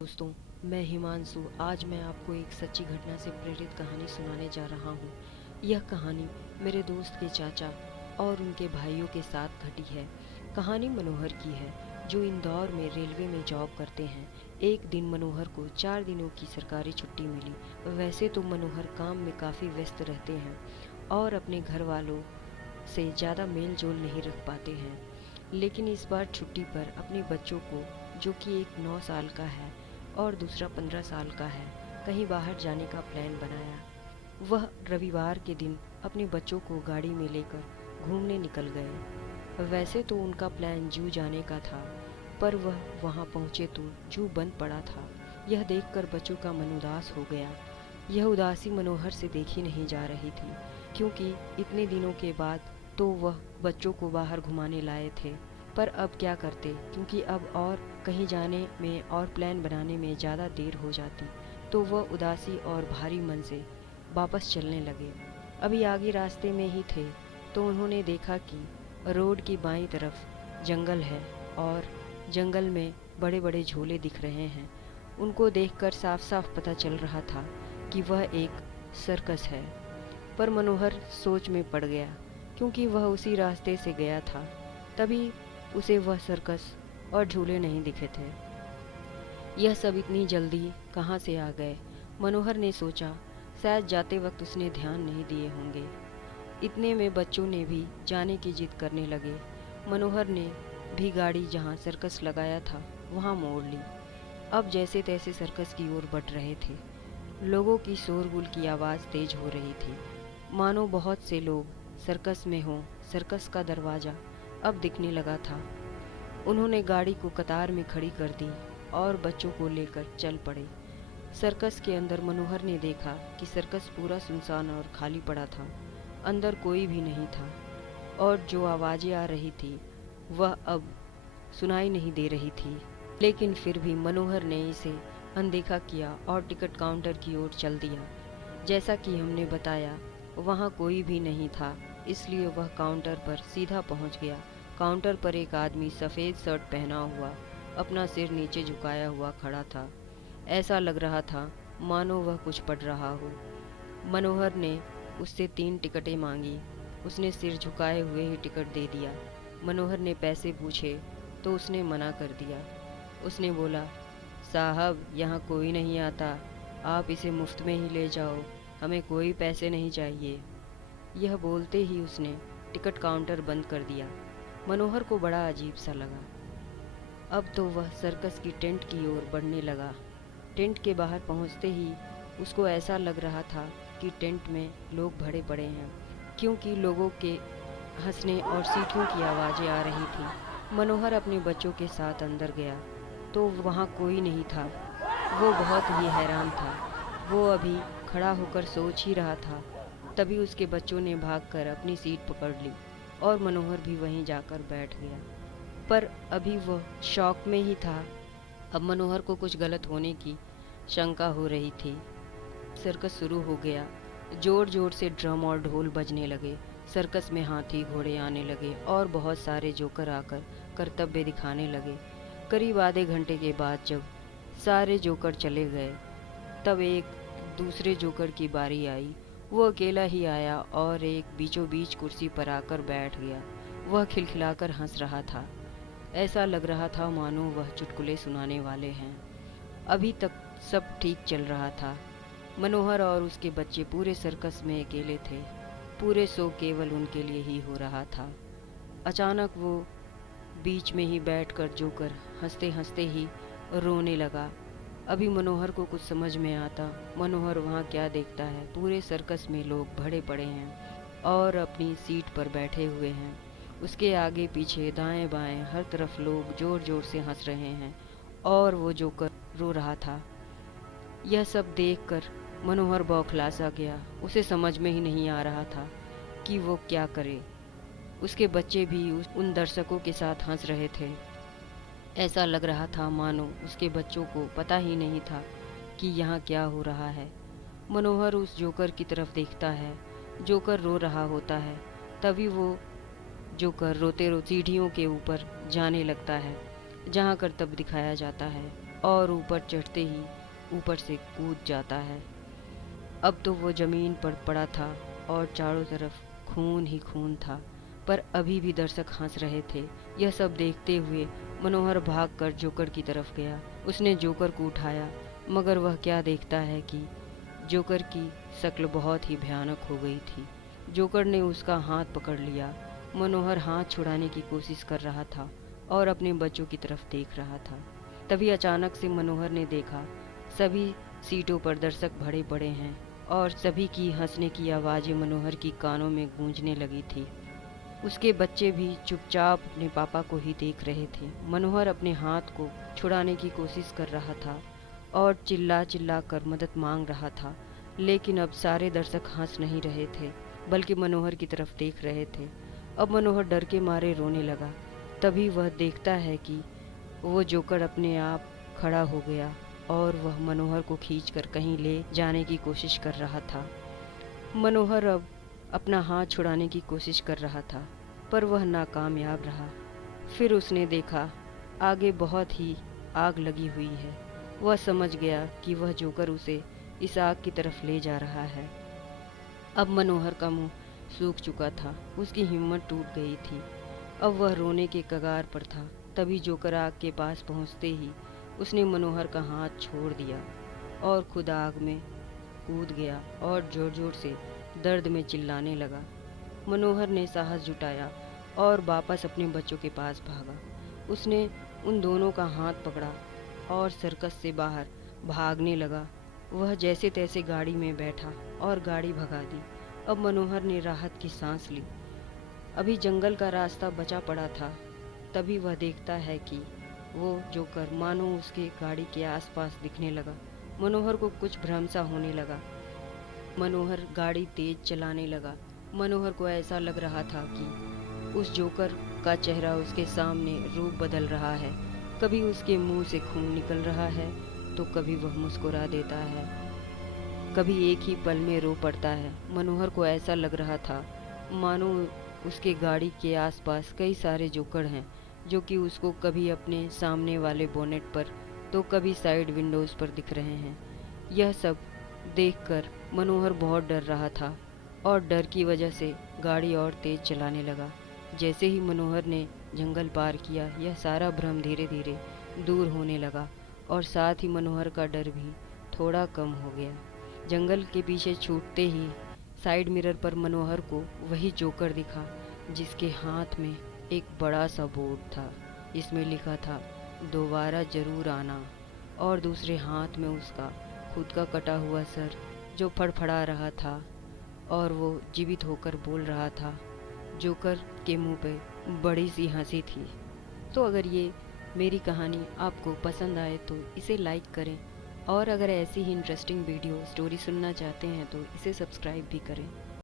दोस्तों, मैं हिमांशु। आज मैं आपको एक सच्ची घटना से प्रेरित कहानी सुनाने जा रहा हूँ। यह कहानी मेरे दोस्त के चाचा और उनके भाइयों के साथ घटी है। कहानी मनोहर की है, जो इंदौर में रेलवे में जॉब करते हैं। एक दिन मनोहर को 4 दिनों की सरकारी छुट्टी मिली। वैसे तो मनोहर काम में काफ़ी व्यस्त रहते हैं और अपने घर वालों से ज़्यादा मेल जोल नहीं रख पाते हैं, लेकिन इस बार छुट्टी पर अपने बच्चों को, जो कि एक 9 साल का है और दूसरा 15 साल का है, कहीं बाहर जाने का प्लान बनाया। वह रविवार के दिन अपने बच्चों को गाड़ी में लेकर घूमने निकल गए। वैसे तो उनका प्लान जू जाने का था, पर वह वहां पहुंचे तो जू बंद पड़ा था। यह देखकर बच्चों का मन उदास हो गया। यह उदासी मनोहर से देखी नहीं जा रही थी, क्योंकि इतने दिनों के बाद तो वह बच्चों को बाहर घुमाने लाए थे। पर अब क्या करते, क्योंकि अब और कहीं जाने में और प्लान बनाने में ज़्यादा देर हो जाती। तो वह उदासी और भारी मन से वापस चलने लगे। अभी आगे रास्ते में ही थे तो उन्होंने देखा कि रोड की बाईं तरफ जंगल है और जंगल में बड़े बड़े झूले दिख रहे हैं। उनको देखकर साफ साफ पता चल रहा था कि वह एक सर्कस है। पर मनोहर सोच में पड़ गया, क्योंकि वह उसी रास्ते से गया था। तभी उसे वह सर्कस और झूले नहीं दिखे थे। यह सब इतनी जल्दी कहाँ से आ गए, मनोहर ने सोचा। शायद जाते वक्त उसने ध्यान नहीं दिए होंगे। इतने में बच्चों ने भी जाने की जिद करने लगे। मनोहर ने भी गाड़ी जहाँ सर्कस लगाया था वहाँ मोड़ ली। अब जैसे तैसे सर्कस की ओर बढ़ रहे थे। लोगों की शोरगुल की आवाज़ तेज हो रही थी, मानो बहुत से लोग सर्कस में हों। सर्कस का दरवाज़ा अब दिखने लगा था। उन्होंने गाड़ी को कतार में खड़ी कर दी और बच्चों को लेकर चल पड़े। सर्कस के अंदर मनोहर ने देखा कि सर्कस पूरा सुनसान और खाली पड़ा था। अंदर कोई भी नहीं था और जो आवाज़ें आ रही थी वह अब सुनाई नहीं दे रही थी। लेकिन फिर भी मनोहर ने इसे अनदेखा किया और टिकट काउंटर की ओर चल दिया। जैसा कि हमने बताया, वहाँ कोई भी नहीं था, इसलिए वह काउंटर पर सीधा पहुँच गया। काउंटर पर एक आदमी सफ़ेद शर्ट पहना हुआ अपना सिर नीचे झुकाया हुआ खड़ा था। ऐसा लग रहा था मानो वह कुछ पढ़ रहा हो। मनोहर ने उससे 3 टिकटें मांगी। उसने सिर झुकाए हुए ही टिकट दे दिया। मनोहर ने पैसे पूछे तो उसने मना कर दिया। उसने बोला, साहब, यहाँ कोई नहीं आता, आप इसे मुफ्त में ही ले जाओ, हमें कोई पैसे नहीं चाहिए। यह बोलते ही उसने टिकट काउंटर बंद कर दिया। मनोहर को बड़ा अजीब सा लगा। अब तो वह सर्कस की टेंट की ओर बढ़ने लगा। टेंट के बाहर पहुंचते ही उसको ऐसा लग रहा था कि टेंट में लोग भरे पड़े हैं, क्योंकि लोगों के हंसने और सीटियों की आवाज़ें आ रही थी। मनोहर अपने बच्चों के साथ अंदर गया तो वहाँ कोई नहीं था। वो बहुत ही हैरान था। वो अभी खड़ा होकर सोच ही रहा था, तभी उसके बच्चों ने भागकर अपनी सीट पकड़ ली और मनोहर भी वहीं जाकर बैठ गया। पर अभी वह शौक में ही था। अब मनोहर को कुछ गलत होने की शंका हो रही थी। सर्कस शुरू हो गया। जोर जोर से ड्रम और ढोल बजने लगे। सर्कस में हाथी घोड़े आने लगे और बहुत सारे जोकर आकर कर्तव्य दिखाने लगे। करीब आधे घंटे के बाद जब सारे जोकर चले गए, तब एक दूसरे जोकर की बारी आई। वो अकेला ही आया और एक बीचों बीच कुर्सी पर आकर बैठ गया। वह खिलखिलाकर हंस रहा था। ऐसा लग रहा था मानो वह चुटकुले सुनाने वाले हैं। अभी तक सब ठीक चल रहा था। मनोहर और उसके बच्चे पूरे सर्कस में अकेले थे। पूरे शो केवल उनके लिए ही हो रहा था। अचानक वो बीच में ही बैठकर जोकर हंसते हंसते ही रोने लगा। अभी मनोहर को कुछ समझ में आता। मनोहर वहाँ क्या देखता है, पूरे सर्कस में लोग भरे पड़े हैं और अपनी सीट पर बैठे हुए हैं। उसके आगे पीछे दाएं बाएं हर तरफ लोग जोर जोर से हंस रहे हैं और वो जोकर रो रहा था। यह सब देखकर मनोहर बौखला सा गया। उसे समझ में ही नहीं आ रहा था कि वो क्या करे। उसके बच्चे भी उन दर्शकों के साथ हंस रहे थे। ऐसा लग रहा था मानो उसके बच्चों को पता ही नहीं था कि यहाँ क्या हो रहा है। मनोहर उस जोकर की तरफ देखता है। जोकर रो रहा होता है। तभी वो जोकर रोते रोते सीढ़ियों के ऊपर जाने लगता है, जहाँ कर्तव्य दिखाया जाता है। और ऊपर चढ़ते ही ऊपर से कूद जाता है। अब तो वो ज़मीन पर पड़ा था और चारों तरफ खून ही खून था, पर अभी भी दर्शक हंस रहे थे। यह सब देखते हुए मनोहर भागकर जोकर की तरफ गया। उसने जोकर को उठाया, मगर वह क्या देखता है कि जोकर की शक्ल बहुत ही भयानक हो गई थी। जोकर ने उसका हाथ पकड़ लिया। मनोहर हाथ छुड़ाने की कोशिश कर रहा था और अपने बच्चों की तरफ देख रहा था। तभी अचानक से मनोहर ने देखा सभी सीटों पर दर्शक भरे पड़े हैं और सभी की हंसने की आवाज़ें मनोहर की कानों में गूंजने लगी थी। उसके बच्चे भी चुपचाप अपने पापा को ही देख रहे थे। मनोहर अपने हाथ को छुड़ाने की कोशिश कर रहा था और चिल्ला चिल्ला कर मदद मांग रहा था, लेकिन अब सारे दर्शक हंस नहीं रहे थे, बल्कि मनोहर की तरफ देख रहे थे। अब मनोहर डर के मारे रोने लगा। तभी वह देखता है कि वो जोकर अपने आप खड़ा हो गया और वह मनोहर को खींचकर कहीं ले जाने की कोशिश कर रहा था। मनोहर अब अपना हाथ छुड़ाने की कोशिश कर रहा था, पर वह नाकामयाब रहा। फिर उसने देखा आगे बहुत ही आग लगी हुई है। वह समझ गया कि वह जोकर उसे इस आग की तरफ ले जा रहा है। अब मनोहर का मुंह सूख चुका था, उसकी हिम्मत टूट गई थी। अब वह रोने के कगार पर था। तभी जोकर आग के पास पहुंचते ही उसने मनोहर का हाथ छोड़ दिया और खुद आग में कूद गया और जोर जोर से दर्द में चिल्लाने लगा। मनोहर ने साहस जुटाया और वापस अपने बच्चों के पास भागा। उसने उन दोनों का हाथ पकड़ा और सर्कस से बाहर भागने लगा। वह जैसे तैसे गाड़ी में बैठा और गाड़ी भगा दी। अब मनोहर ने राहत की सांस ली। अभी जंगल का रास्ता बचा पड़ा था। तभी वह देखता है कि वो जोकर मानो उसके गाड़ी के आसपास दिखने लगा। मनोहर को कुछ भ्रम सा होने लगा। मनोहर गाड़ी तेज चलाने लगा। मनोहर को ऐसा लग रहा था कि उस जोकर का चेहरा उसके सामने रूप बदल रहा है। कभी उसके मुंह से खून निकल रहा है तो कभी वह मुस्कुरा देता है, कभी एक ही पल में रो पड़ता है। मनोहर को ऐसा लग रहा था मानो उसके गाड़ी के आसपास कई सारे जोकर हैं, जो कि उसको कभी अपने सामने वाले बोनेट पर तो कभी साइड विंडोज़ पर दिख रहे हैं। यह सब देखकर मनोहर बहुत डर रहा था और डर की वजह से गाड़ी और तेज चलाने लगा। जैसे ही मनोहर ने जंगल पार किया, यह सारा भ्रम धीरे धीरे दूर होने लगा और साथ ही मनोहर का डर भी थोड़ा कम हो गया। जंगल के पीछे छूटते ही साइड मिरर पर मनोहर को वही जोकर दिखा, जिसके हाथ में एक बड़ा सा बोर्ड था। इसमें लिखा था दोबारा जरूर आना, और दूसरे हाथ में उसका खुद का कटा हुआ सर जो फड़फड़ा रहा था और वो जीवित होकर बोल रहा था। जोकर के मुंह पे बड़ी सी हंसी थी। तो अगर ये मेरी कहानी आपको पसंद आए तो इसे लाइक करें, और अगर ऐसी ही इंटरेस्टिंग वीडियो स्टोरी सुनना चाहते हैं तो इसे सब्सक्राइब भी करें।